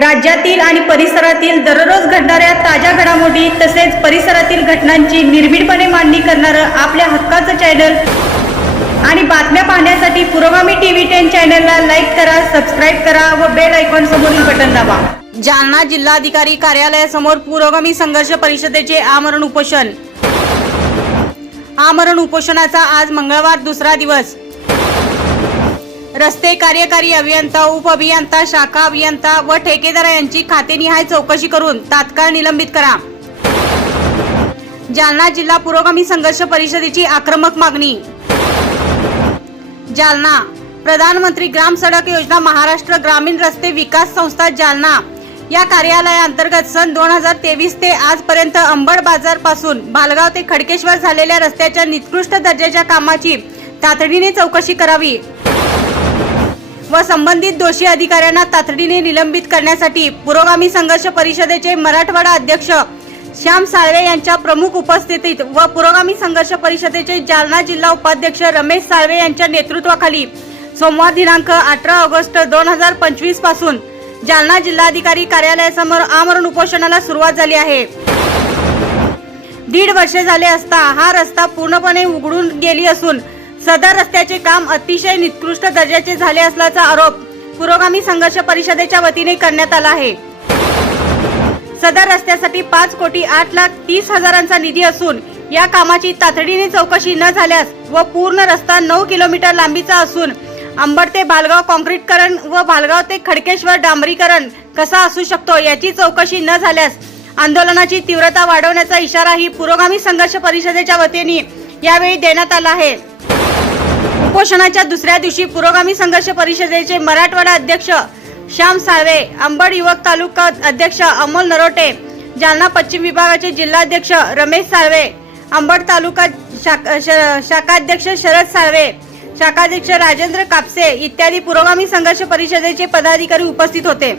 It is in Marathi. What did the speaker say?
राज्यातील आणि परिसरातील दररोज घडणाऱ्या ताज्या घडामोडी तसेच परिसरातील घटनांची निर्भीडपणे मांडणी करणारं आपल्या हक्काचं चॅनल आणि बातम्या पाहण्यासाठी पुरोगामी टीव्ही टेन चॅनलला लाईक करा सबस्क्राईब करा व बेल आयकॉन समोरील बटन दाबा. जालना जिल्हाधिकारी कार्यालयासमोर पुरोगामी संघर्ष परिषदेचे आमरण उपोषण. आमरण उपोषणाचा आज मंगळवार दुसरा दिवस. रस्ते कार्यकारी अभियंता उपअभियंता शाखा अभियंता व ठेकेदार यांची खातेनिहाय चौकशी करून तात्काळ निलंबित करा. जालना जिल्हा पुरोगामी संघर्ष परिषदेची आक्रमक मागणी. जालना प्रधानमंत्री ग्राम सडक योजना महाराष्ट्र ग्रामीण रस्ते विकास संस्था जालना या कार्यालयाअंतर्गत सन दोन हजार तेवीस ते आजपर्यंत अंबड बाजारपासून भालगाव ते खडकेश्वर झालेल्या रस्त्याच्या निकृष्ट दर्जाच्या कामाची तातडीने चौकशी करावी. व संबंधित दोषी अधिकाऱ्यांना तातडीने निलंबित करण्यासाठी पुरोगामी संघर्ष परिषदेचे मराठवाडा अध्यक्ष श्याम साळवे यांच्या प्रमुख उपस्थितीत व पुरोगामी संघर्ष परिषदेचे जालना जिल्हा उपाध्यक्ष रमेश साळवे यांच्या नेतृत्वाखाली सोमवार दिनांक अठरा ऑगस्ट दोन हजार पंचवीसपासून जालना जिल्हाधिकारी कार्यालयासमोर आमरण उपोषणाला सुरुवात झाली आहे. दीड वर्षे झाले असता हा रस्ता पूर्णपणे उघडून गेली असून सदर रस्त्याचे काम अतिशय निकृष्ट दर्जाचे झाले असल्याचा आरोप पुरोगामी संघर्ष परिषदेच्या वतीने करण्यात आला आहे. सदर रस्त्यासाठी पाच कोटी आठ लाख तीस हजारांचा निधी असून या कामाची तातडीने चौकशी न झाल्यास व पूर्ण रस्ता नऊ किलोमीटर लांबीचा असून अंबड ते भालगाव कॉन्क्रीटकरण व भालगाव ते खडकेश्वर डांबरीकरण कसा असू शकतो याची चौकशी न झाल्यास आंदोलनाची तीव्रता वाढवण्याचा इशाराही पुरोगामी संघर्ष परिषदेच्या वतीने यावेळी देण्यात आला आहे. उपोषणाच्या दुसऱ्या दिवशी पुरोगामी संघर्ष परिषदेचे मराठवाडा अध्यक्ष श्याम साळवे अंबड युवक तालुका अध्यक्ष अमोल नरोटे जालना पश्चिम विभागाचे जिल्हाध्यक्ष रमेश साळवे अंबड तालुका श- शाखाध्यक्ष शरद साळवे शाखाध्यक्ष राजेंद्र कापसे इत्यादी पुरोगामी संघर्ष परिषदेचे पदाधिकारी उपस्थित होते.